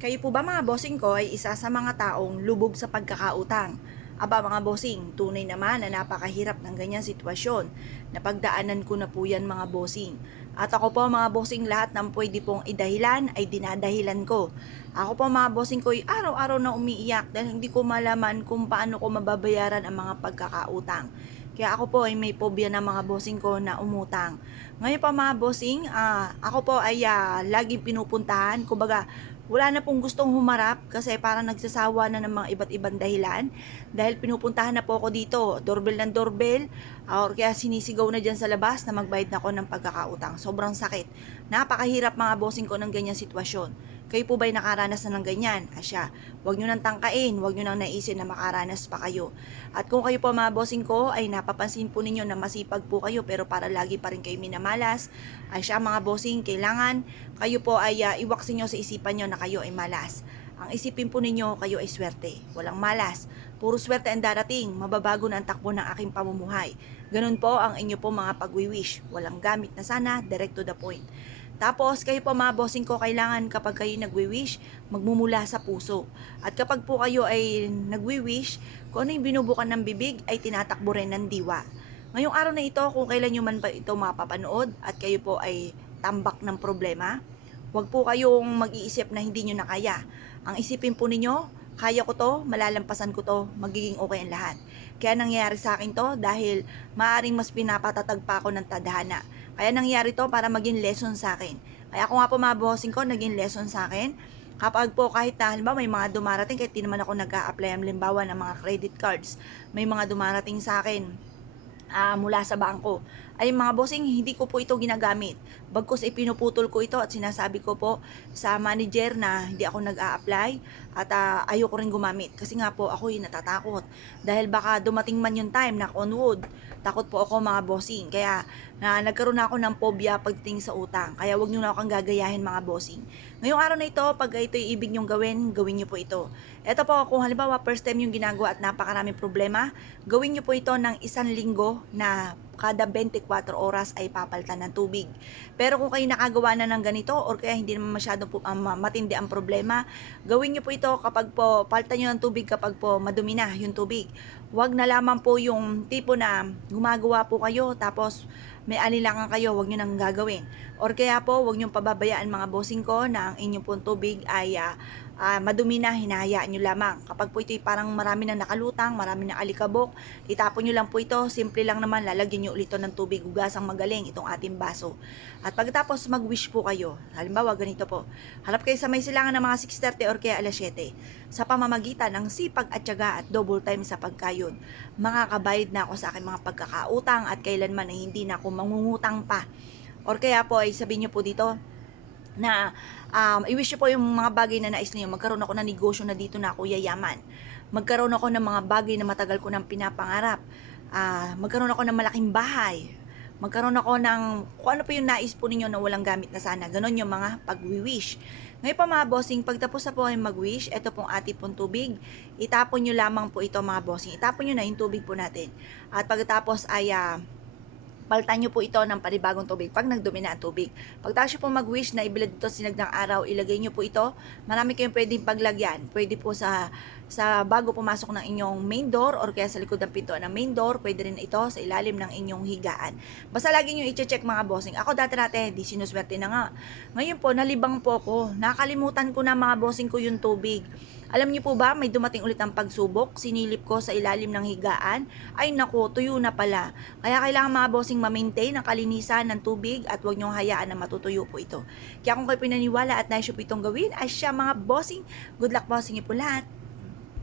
Kayo po ba mga bossing ko ay isa sa mga taong lubog sa pagkakautang? Aba mga bossing, tunay naman na napakahirap ng ganyang sitwasyon. Napagdaanan ko na po yan mga bossing. At ako po mga bossing, lahat ng pwede pong idahilan ay dinadahilan ko. Ako po mga bossing ko ay araw-araw na umiiyak dahil hindi ko malaman kung paano ko mababayaran ang mga pagkakautang. Kaya ako po ay may phobia ng mga bossing ko na umutang. Ngayon pa mga bossing, ako po ay laging pinupuntahan. Kumbaga, wala na pong gustong humarap kasi parang nagsasawa na ng mga iba't ibang dahilan dahil pinupuntahan na po ako dito, doorbell ng doorbell, or kaya sinisigaw na dyan sa labas na magbayad na ako ng pagkakautang. Sobrang sakit. Napakahirap mga bossing ko ng ganyang sitwasyon. Kayo po ba'y nakaranas na ng ganyan? Asya, huwag nyo nang tangkain, huwag nyo nang naisin na makaranas pa kayo. At kung kayo po mga bossing ko ay napapansin po ninyo na masipag po kayo pero para lagi pa rin kayo minamalas, asya mga bossing, kailangan kayo po ay iwaksin nyo sa isipan nyo na kayo ay malas. Ang isipin po ninyo, kayo ay swerte. Walang malas. Puro swerte ang darating. Mababago na ang takbo ng aking pamumuhay. Ganun po ang inyo po mga pagwi-wish. Walang gamit na sana, direct to the point. Tapos, kayo po mga bossing ko, kailangan kapag kayo nagwi-wish, magmumula sa puso. At kapag po kayo ay nagwi-wish, kung ano yung binubukan ng bibig, ay tinatakbo rin ng diwa. Ngayong araw na ito, kung kailan nyo man ba ito mapapanood at kayo po ay tambak ng problema, huwag po kayong mag-iisip na hindi nyo na kaya. Ang isipin po ninyo, kaya ko to, malalampasan ko to, magiging okay ang lahat. Kaya nangyayari sa akin to dahil maaring mas pinapatatag pa ako ng tadhana. Kaya nangyayari to para maging lesson sa akin. Kaya ako nga po mga bossing ko, naging lesson sa akin. Kapag po kahit na halimbawa may mga dumarating, kahit di naman ako nag-a-apply halimbawa ng mga credit cards, may mga dumarating sa akin mula sa bangko. Ay mga bossing, hindi ko po ito ginagamit. Bagkus ipinuputol ko ito at sinasabi ko po sa manager na hindi ako nag-a-apply at ayoko rin gumamit. Kasi nga po ako yung natatakot. Dahil baka dumating man yung time, knock on wood, takot po ako mga bossing. Kaya nagkaroon na ako ng phobia pagdating sa utang. Kaya wag nyo na akong gagayahin mga bossing. Ngayong araw na ito, pag ito yung ibig nyong gawin, gawin nyo po ito. Ito po, kung halimbawa first time yung ginagawa at napakaraming problema, gawin nyo po ito ng 1 linggo na kada 24 oras ay papalitan ng tubig. Pero kung kayo nakagawa na ng ganito or kaya hindi naman masyadong matindi ang problema, gawin nyo po ito kapag po palitan nyo ng tubig kapag po madumi na yung tubig. Huwag na lamang po yung tipo na gumagawa po kayo tapos may alinlangan kayo, huwag nyo nang gagawin. Or kaya po, huwag nyo pababayaan mga bossing ko na ang inyong pong tubig ay madumi na, hinahayaan nyo lamang. Kapag po ito parang marami na nakalutang, marami na alikabok, itapon nyo lang po ito, simple lang naman, lalagyan nyo ulit ito ng tubig, hugasang magaling itong ating baso. At pagkatapos mag-wish po kayo, halimbawa ganito po, harap kayo sa may silangan ng mga 6:30 or kaya alas 7, sa pamamagitan ng sipag at tiyaga at double time sa pagkayod, makakabayad na ako sa aking mga pagkakautang at kailanman ay hindi na ako mangungutang pa. Or kaya po ay sabihin nyo po dito, na i-wish po yung mga bagay na nais niyo. Magkaroon ako ng negosyo na dito na ako yayaman. Magkaroon ako ng mga bagay na matagal ko nang pinapangarap. Magkaroon ako ng malaking bahay. Magkaroon ako ng kung ano po yung nais po ninyo na walang gamit na sana. Ganon yung mga pag-wish. Ngayon pa mga bossing, pagtapos na po ay mag-wish, ito pong ating pong tubig, itapon nyo lamang po ito mga bossing. Itapon nyo na yung tubig po natin. At pagkatapos ay palitan nyo po ito ng panibagong tubig pag nagdumi na ang tubig. Pagtapos nyo po mag-wish na ibilad ito sinag ng araw, ilagay nyo po ito. Marami kayong pwedeng paglagyan. Pwede po sa bago pumasok ng inyong main door or kaya sa likod ng pintuan ng main door. Pwede rin ito sa ilalim ng inyong higaan. Basta lagi nyo i-check mga bossing. Ako dati di sinuswerte na nga. Ngayon po, nalibang po ako. Nakalimutan ko na mga bossing ko yung tubig. Alam niyo po ba, may dumating ulit ang pagsubok, sinilip ko sa ilalim ng higaan, ay naku, tuyo na pala. Kaya kailangan mga bossing ma-maintain ang kalinisan ng tubig at huwag niyong hayaan na matutuyo po ito. Kaya kung kayo pinaniwala at naisyo po itong gawin, ay siya mga bossing, good luck bossing niyo po lahat.